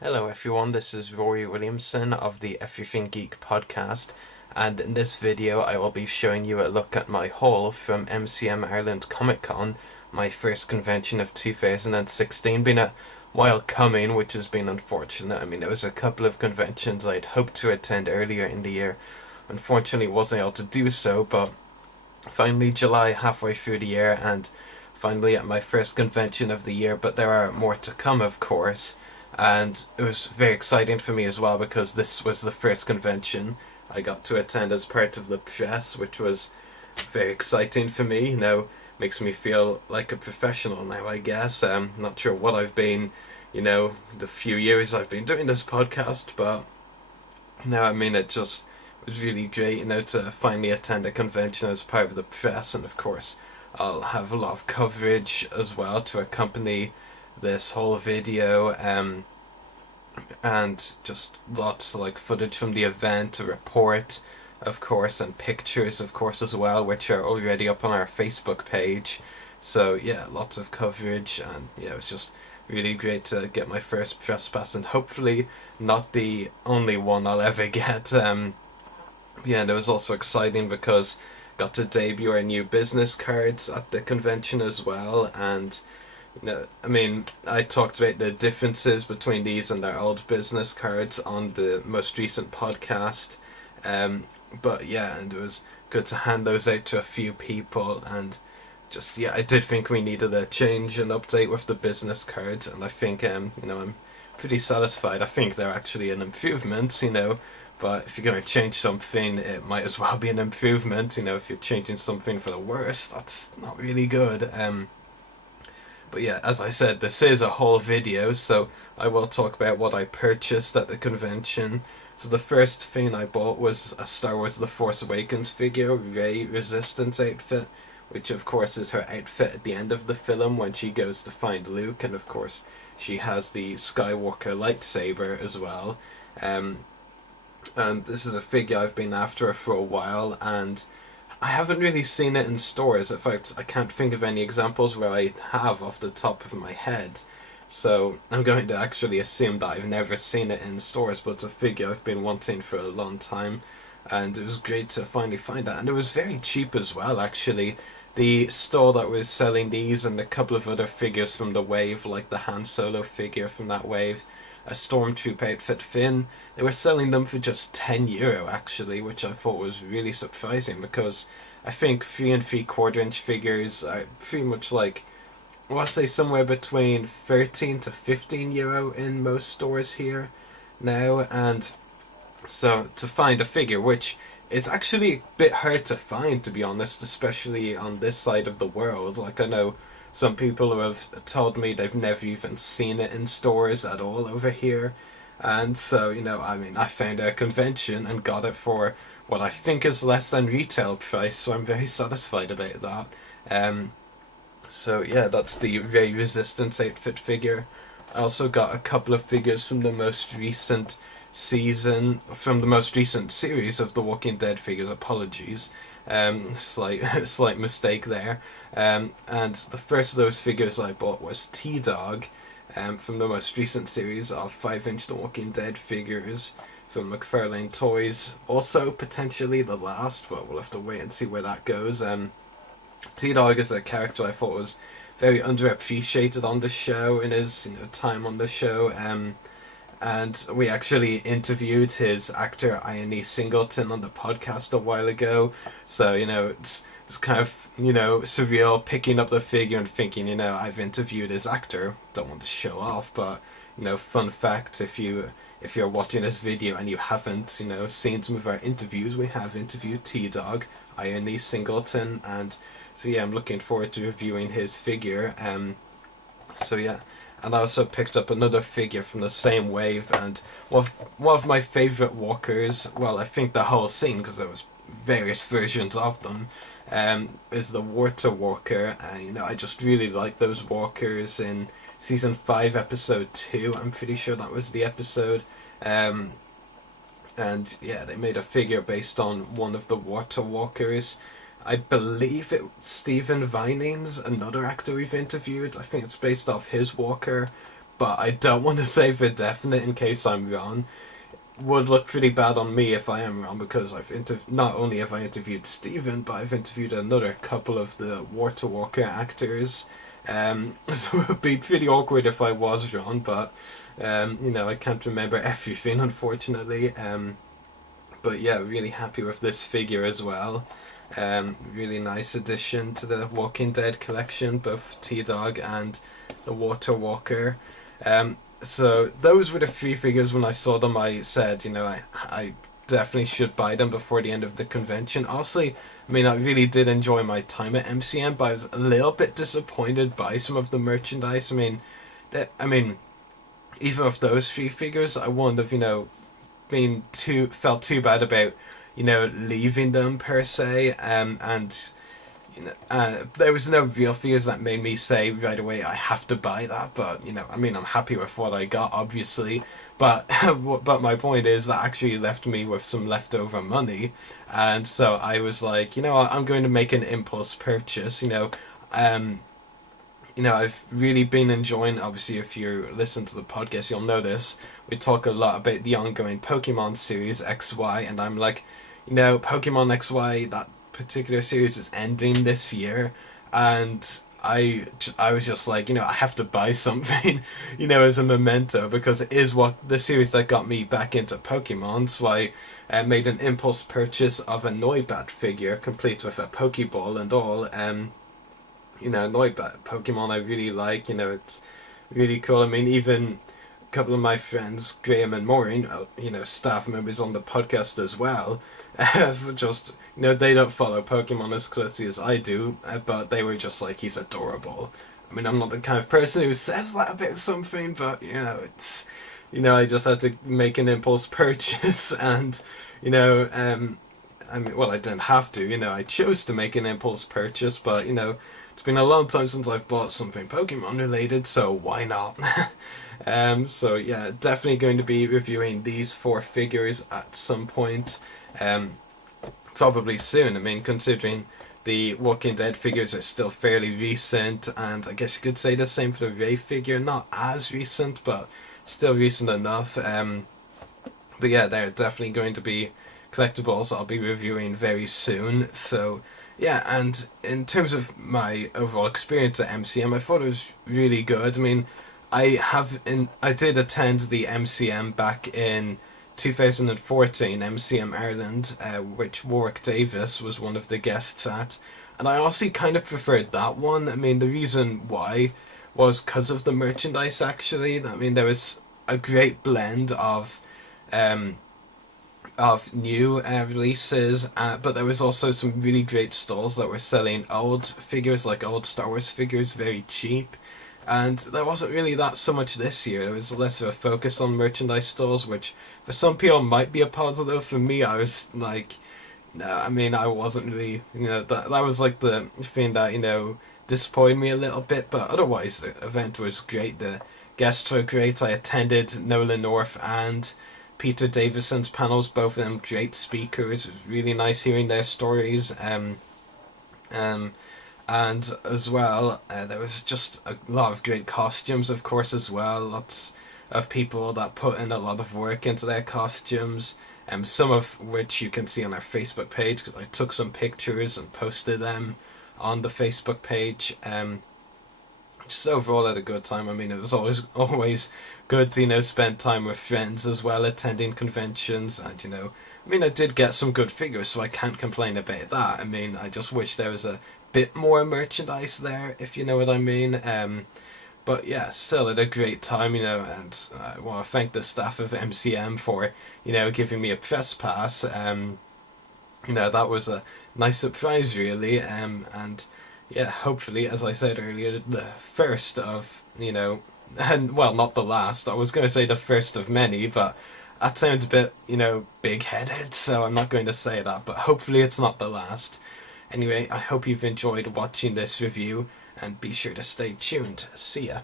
Hello everyone, this is Ruari Williamson of the Everything Geek podcast, and in this video I will be showing you a look at my haul from MCM Ireland Comic Con, my first convention of 2016. Been a while coming, which has been unfortunate. There was a couple of conventions I'd hoped to attend earlier in the year. Unfortunately wasn't able to do so, but finally July, halfway through the year, and finally at my first convention of the year, but there are more to come, of course. And it was very exciting for me as well because this was the first convention I got to attend as part of the press, which was very exciting for me. Makes me feel like a professional now, I guess. Not sure what I've been, the few years I've been doing this podcast, but it just was really great, to finally attend a convention as part of the press, and of course, I'll have a lot of coverage as well to accompany this whole video, and just lots like footage from the event, a report, of course, and pictures, of course, as well, which are already up on our Facebook page. So yeah, lots of coverage, and yeah, it was just really great to get my first press pass, and hopefully not the only one I'll ever get. Yeah, and it was also exciting because got to debut our new business cards at the convention as well, and I talked about the differences between these and our old business cards on the most recent podcast, but yeah, and it was good to hand those out to a few people, and just, yeah, I did think we needed a change and update with the business cards, and I think, I'm pretty satisfied. I think they're actually an improvement, but if you're going to change something, it might as well be an improvement. If you're changing something for the worse, that's not really good. But yeah, as I said, this is a whole video, so I will talk about what I purchased at the convention. So the first thing I bought was a Star Wars The Force Awakens figure, Rey Resistance outfit, which of course is her outfit at the end of the film when she goes to find Luke, and of course she has the Skywalker lightsaber as well. And this is a figure I've been after for a while, and I haven't really seen it in stores. In fact, I can't think of any examples where I have off the top of my head. So I'm going to actually assume that I've never seen it in stores, but it's a figure I've been wanting for a long time, and it was great to finally find that. And it was very cheap as well, actually. The store that was selling these and a couple of other figures from the wave, like the Han Solo figure from that wave, a Stormtroop outfit Finn, they were selling them for just €10 actually, which I thought was really surprising because I think 3 3/4 inch figures are pretty much like, well, I'll say somewhere between €13 to €15 in most stores here now, and so to find a figure, which is actually a bit hard to find, to be honest, especially on this side of the world. Like, I know some people who have told me they've never even seen it in stores at all over here. And so, I found a convention and got it for what I think is less than retail price, so I'm very satisfied about that. So yeah, that's the Rey Resistance outfit figure. I also got a couple of figures from the most recent series of the Walking Dead figures. Apologies, slight mistake there. And the first of those figures I bought was T-Dog, from the most recent series of 5-inch The Walking Dead figures from McFarlane Toys. Also potentially the last, but we'll have to wait and see where that goes. T-Dog is a character I thought was very underappreciated on the show in his time on the show. And we actually interviewed his actor Ione Singleton on the podcast a while ago. So it's kind of surreal picking up the figure and thinking I've interviewed his actor. Don't want to show off, but fun fact, if you're watching this video and you haven't seen some of our interviews, we have interviewed T-Dog, Ione Singleton, and so yeah, I'm looking forward to reviewing his figure. So yeah, and I also picked up another figure from the same wave, and one of my favourite walkers, well, I think the whole scene, because there was various versions of them, is the Waterwalker. I just really like those walkers in Season 5, Episode 2, I'm pretty sure that was the episode. And yeah, they made a figure based on one of the Waterwalkers. I believe it's Stephen Vinings, another actor we've interviewed. I think it's based off his walker, but I don't want to say for definite in case I'm wrong. Would look pretty bad on me if I am wrong, because not only have I interviewed Stephen, but I've interviewed another couple of the Waterwalker actors. So it would be pretty awkward if I was wrong, but I can't remember everything, unfortunately. But yeah, really happy with this figure as well. Really nice addition to the Walking Dead collection, both T-Dog and the Waterwalker. So those were the three figures. When I saw them, I said, I definitely should buy them before the end of the convention. Honestly, I really did enjoy my time at MCM, but I was a little bit disappointed by some of the merchandise. Even with those three figures, I wouldn't have, felt too bad about, leaving them per se. And there was no real figures that made me say right away I have to buy that, but I'm happy with what I got, obviously, but but my point is that actually left me with some leftover money, and so I was like, I'm going to make an impulse purchase. I've really been enjoying, obviously if you listen to the podcast you'll notice we talk a lot about the ongoing Pokemon series XY, and I'm like, Pokemon XY, that particular series is ending this year, and I was just like, I have to buy something, as a memento, because it is what the series that got me back into Pokemon. So I made an impulse purchase of a Noibat figure, complete with a Pokeball and all. Noibat Pokemon I really like, it's really cool. Even a couple of my friends, Graham and Maureen, staff members on the podcast as well, just, they don't follow Pokemon as closely as I do, but they were just like, he's adorable. I'm not the kind of person who says that about something, but, it's, I just had to make an impulse purchase, and, I didn't have to, I chose to make an impulse purchase, but, it's been a long time since I've bought something Pokemon related, so why not? So yeah, definitely going to be reviewing these 4 figures at some point. Probably soon. Considering the Walking Dead figures are still fairly recent, and I guess you could say the same for the Ray figure. Not as recent, but still recent enough. But yeah, they're definitely going to be collectibles I'll be reviewing very soon. So yeah, and in terms of my overall experience at MCM, I thought it was really good. I did attend the MCM back in 2014, MCM Ireland, which Warwick Davis was one of the guests at, and I honestly kind of preferred that one. The reason why was because of the merchandise, actually. There was a great blend of new releases, but there was also some really great stalls that were selling old figures, like old Star Wars figures, very cheap. And there wasn't really that so much this year. There was less of a focus on merchandise stores, which for some people might be a positive. For me, I was like, no, I wasn't really, that was like the thing that, disappointed me a little bit, but otherwise the event was great. The guests were great. I attended Nolan North and Peter Davison's panels, both of them great speakers. It was really nice hearing their stories. And as well, there was just a lot of great costumes, of course, as well. Lots of people that put in a lot of work into their costumes, some of which you can see on our Facebook page, because I took some pictures and posted them on the Facebook page. Just overall had a good time. It was always good to, spend time with friends as well, attending conventions, and, I did get some good figures, so I can't complain about that. I just wish there was a bit more merchandise there, if you know what I mean. But yeah, still had a great time, and I want to thank the staff of MCM for, giving me a press pass. That was a nice surprise, really, and yeah, hopefully, as I said earlier, the first of, and well, not the last. I was going to say the first of many, but that sounds a bit, big-headed, so I'm not going to say that, but hopefully it's not the last. Anyway, I hope you've enjoyed watching this review, and be sure to stay tuned. See ya.